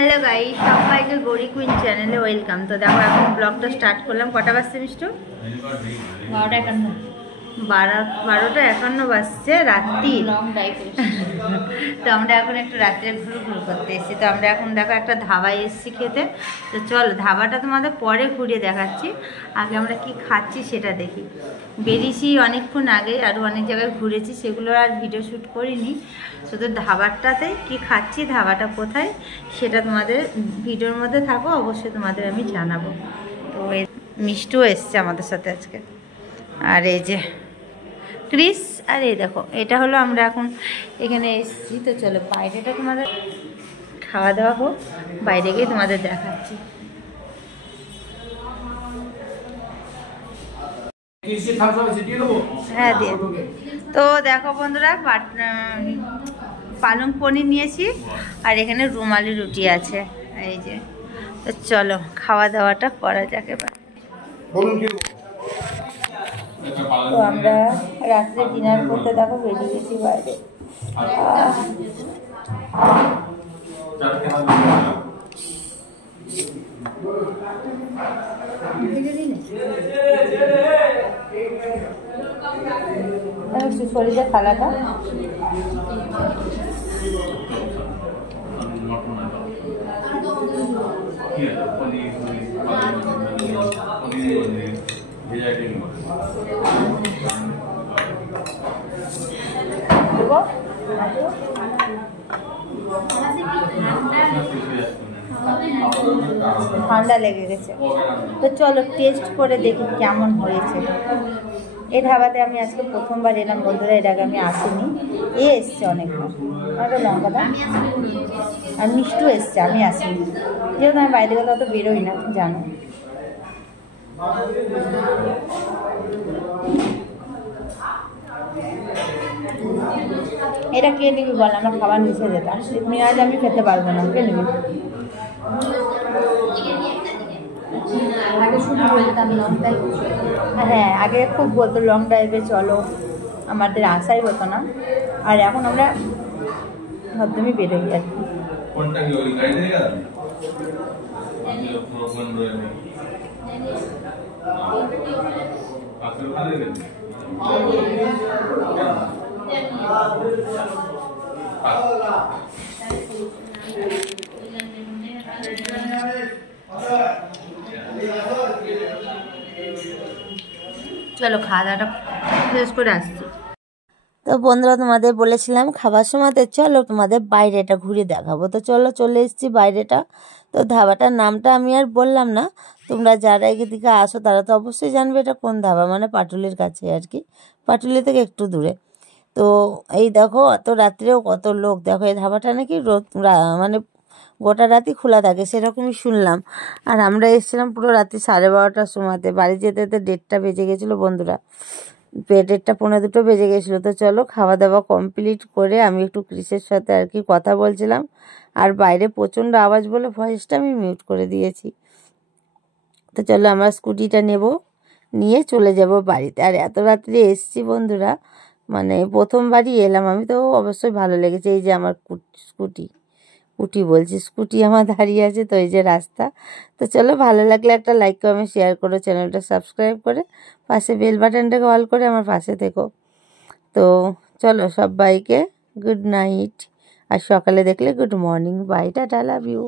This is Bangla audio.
হ্যালো গাইস, সবাইকে গৌরী কুইন চ্যানেলে ওয়েলকাম। তো দেখো এখন ব্লগটা স্টার্ট করলাম। কটা বাজছে মিষ্টু? 12:51 বাজছে রাত্রি। তো আমরা এখন একটু রাত্রে ঘুরু করতে এসেছি। তো আমরা এখন দেখো একটা ধাবায় এসেছি খেতে। তো চলো ধাবাটা তোমাদের পরে ঘুরিয়ে দেখাচ্ছি, আগে আমরা কি খাচ্ছি সেটা দেখি। বেরিয়েছি অনেকক্ষণ আগে, আরও অনেক জায়গায় ঘুরেছি, সেগুলো আর ভিডিও শ্যুট করিনি। শুধু ধাবাটাতেই কি খাচ্ছি, ধাবাটা কোথায় সেটা তোমাদের ভিডিওর মধ্যে থাকো, অবশ্যই তোমাদের আমি জানাবো। তো মিষ্টু এসছে আমাদের সাথে আজকে, আর এই যে ক্রিস, আর এই দেখো এটা হলো আমরা এখন এখানে এসেছি। তো চলো বাইরেটা তোমাদের খাওয়া দাওয়া হোক, বাইরে গিয়ে তোমাদের দেখাচ্ছি। হ্যাঁ দিয়ে। তো দেখো বন্ধুরা, পালং পনির নিয়েছি, আর এখানে রুমালি রুটি আছে, এই যে। তো চলো খাওয়া দাওয়াটা করা যাক এবার। তো আমরা রাত্রে ডিনার করতে দেখো বেরিয়ে গেছি বাইরে। শরীরে থালাটা ঠান্ডা লেগে গেছে। তো চলো টেস্ট করে দেখি কেমন হয়েছে। এই ধাবাতে আমি আজকে প্রথমবার এলাম বন্ধুরা, এর আগে আমি আসিনি। এসছে অনেকবার, একটা লঙ্কাটা আর মিষ্টু এসছে, আমি আসিনি, যেহেতু আমি বাইরে গেলে অত বেরোই না জানো। এটা কে নিবি বল, আমরা খাবার নিচে যেতাম, আজ আমি খেতে পারবো না, কে নিবি? হ্যাঁ আগে খুব বলতো লং ড্রাইভে চলো, আমাদের আশাই হতো না। আর এখন আমরা একদমই বেরোই আর চলো খাওয়া দাওয়াটা শেষ করে আসছি। তো বন্ধুরা তোমাদের বলেছিলাম খাবার সময়তে চলো তোমাদের বাইরেটা ঘুরে দেখাবো। তো চলো চলে এসেছি বাইরেটা। তো ধাবাটার নামটা আমি আর বললাম না, তোমরা যারা এদিকে আসো তারা তো অবশ্যই জানবে এটা কোন ধাবা, মানে পাটুলির কাছে আর কি, পাটুলি থেকে একটু দূরে। তো এই দেখো অত রাত্রেও কত লোক, দেখো এই ধাবাটা নাকি মানে গোটা রাতই খোলা থাকে সেরকমই শুনলাম। আর আমরা এসেছিলাম পুরো রাত্রি 12:30টার সময়তে, বাড়ি যেতে যেতে 1:30টা বেজে গেছিলো বন্ধুরা, 1:30 পৌনে 2 বেজে গেছিলো। তো চলো খাওয়া দাওয়া কমপ্লিট করে আমি একটু ক্রিসের সাথে আর কি কথা বলছিলাম, আর বাইরে প্রচণ্ড আওয়াজ বলে ভয়েসটা আমি মিউট করে দিয়েছি। তো চলো আমরা স্কুটিটা নিয়ে চলে যাব বাড়িতে। আর এত রাত্রে এসছি বন্ধুরা, মানে প্রথমবারই এলাম আমি, তো অবশ্যই ভালো লেগেছে। এই যে আমার স্কুটি আমার দাঁড়িয়ে আছে, তো এই যে রাস্তা। তো চলো ভালো লাগলে একটা লাইক কমেন্ট শেয়ার করো, চ্যানেলটা সাবস্ক্রাইব করে পাশে বেল বাটনটাকে অল করে আমার পাশে থেকো। তো চলো সবাইকে গুড নাইট, আর সকালে দেখলে good morning, bye, tata, love you.